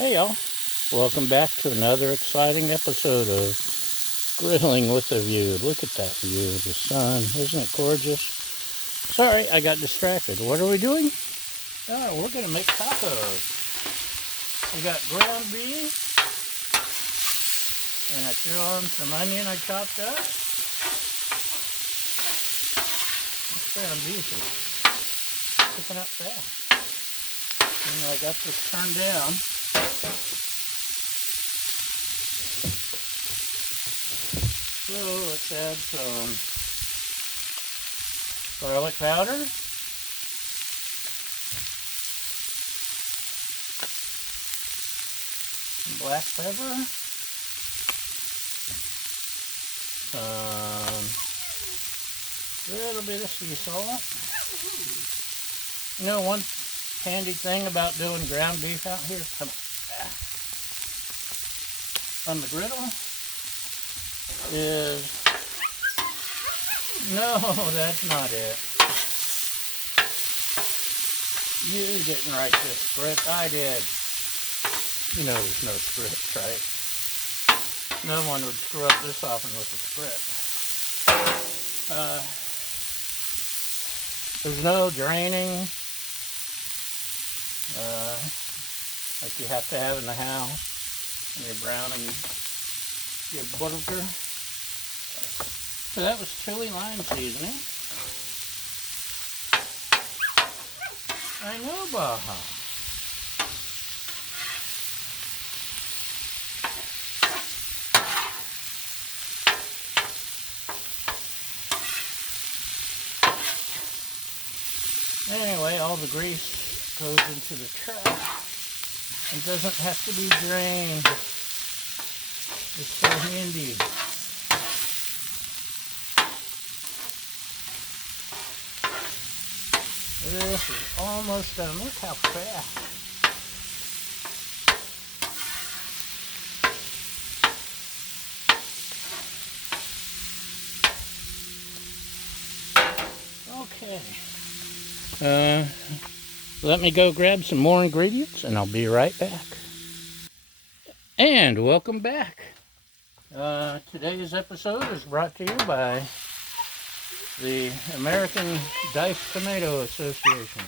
Hey y'all, welcome back to another exciting episode of Grilling with a View. Look at that view of the sun, isn't it gorgeous? Sorry, I got distracted. What are we doing? Oh, we're going to make tacos. We got ground beef, and I threw on some onion I chopped up. This ground beef is cooking up fast. And I got this turned down. So let's add some garlic powder, some black pepper, a little bit of sea salt. You know, one handy thing about doing ground beef out here, on the griddle, is, no, that's not it. You didn't write this script, I did. You know there's no script, right? No one would screw up this often with a script. There's no draining, like you have to have in the house when you're browning your butter. So that was chili lime seasoning. I know, Baja. Anyway, all the grease goes into the trash and doesn't have to be drained. It's so handy. This is almost done. Look how fast. Okay. Let me go grab some more ingredients and I'll be right back. And welcome back. Today's episode is brought to you by the American Diced Tomato Association.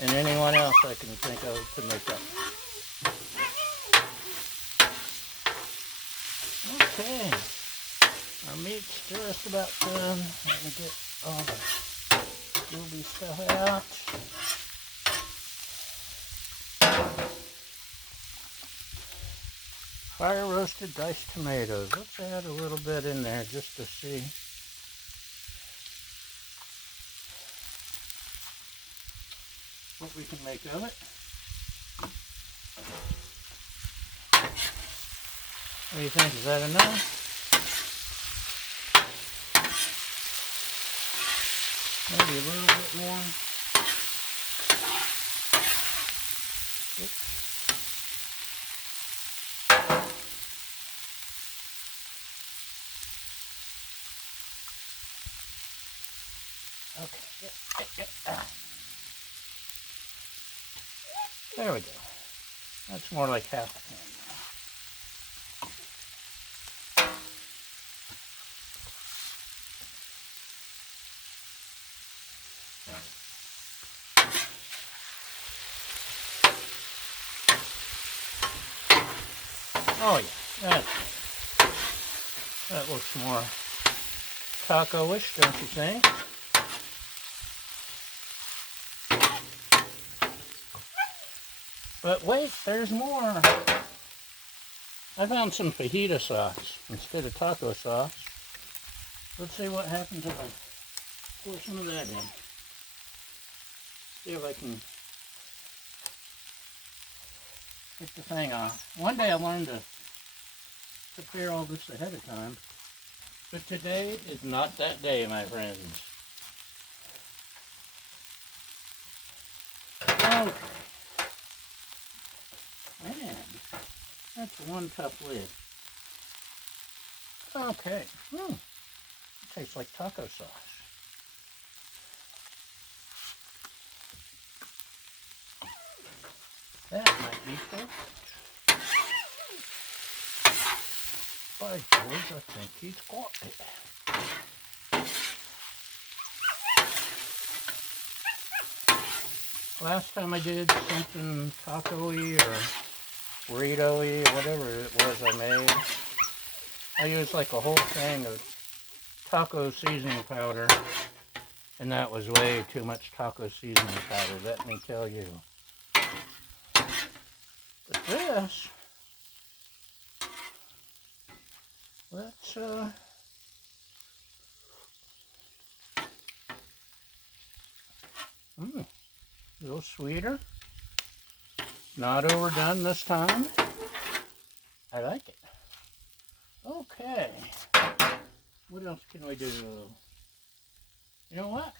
And anyone else I can think of to make up. Okay. Our meat's just about done. Let me get all the gooey stuff out. Fire roasted diced tomatoes. Let's add a little bit in there just to see. What we can make of it. What do you think? Is that enough? Maybe a little bit more. Oops. Okay. Yep. There we go. That's more like half a can. Oh yeah, that looks more taco-ish, don't you think? But wait, there's more. I found some fajita sauce instead of taco sauce. Let's see what happens if I pour some of that in. See if I can get the thing off. One day I learned to prepare all this ahead of time. But today is not that day, my friends. Okay. Man, that's one tough lid. Okay. It tastes like taco sauce. That might be perfect. By George, I think he's got it. Last time I did something taco-y or burrito-y, whatever it was I made, I used like a whole thing of taco seasoning powder, and that was way too much taco seasoning powder, let me tell you. But this, let's a little sweeter, not overdone this time. I like it. Okay, what else can we do? You know what?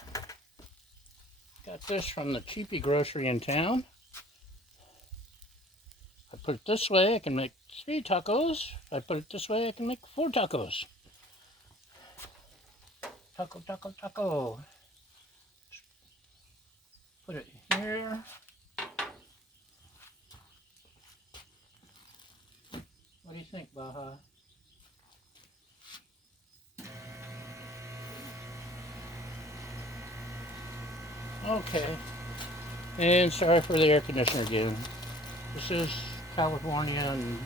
Got this from the cheapy grocery in town. I put it this way, I can make 3 tacos. I put it this way, I can make 4 tacos. Taco, taco, taco. Put it here. What do you think, Baja? Okay. And sorry for the air conditioner again. This is California, and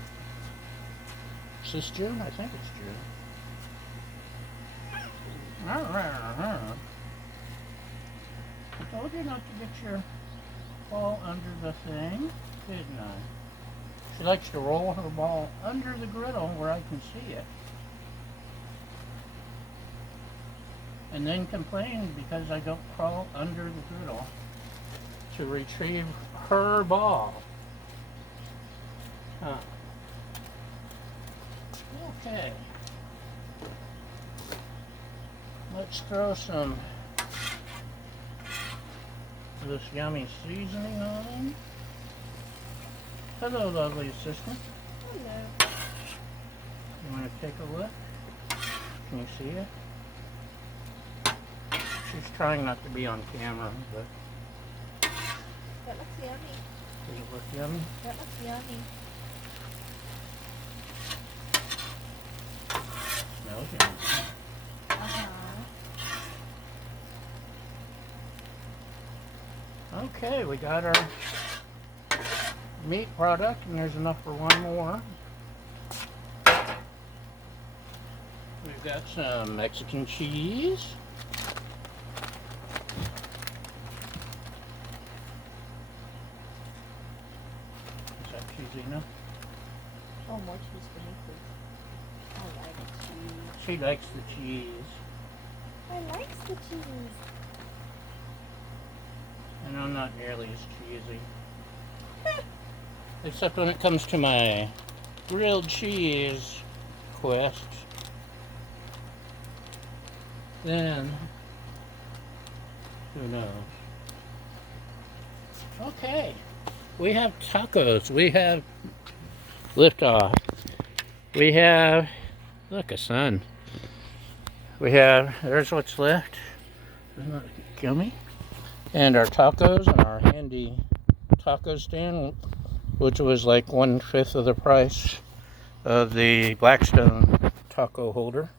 is this June? I think it's June. I told you not to get your ball under the thing, didn't I? She likes to roll her ball under the griddle where I can see it. And then complain because I don't crawl under the griddle to retrieve her ball. Huh. Okay. Let's throw some of this yummy seasoning on. Hello, lovely assistant. Hello. You want to take a look? Can you see it? She's trying not to be on camera, but... That looks yummy. Does it look yummy? That looks yummy. Smells yummy. Okay, we got our meat product, and there's enough for one more. We've got some Mexican cheese. Is that cheesy enough? Oh, more cheese for me, please. I like cheese. She likes the cheese. I like the cheese. And I'm not nearly as cheesy. Except when it comes to my grilled cheese quest. Then, who knows? Okay, we have tacos. We have liftoff. We have, look, a sun. We have, there's what's left. Isn't that yummy? And our tacos and our handy taco stand, which was like 1/5 of the price of the Blackstone taco holder.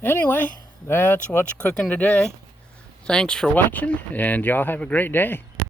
Anyway, that's what's cooking today. Thanks for watching, and y'all have a great day.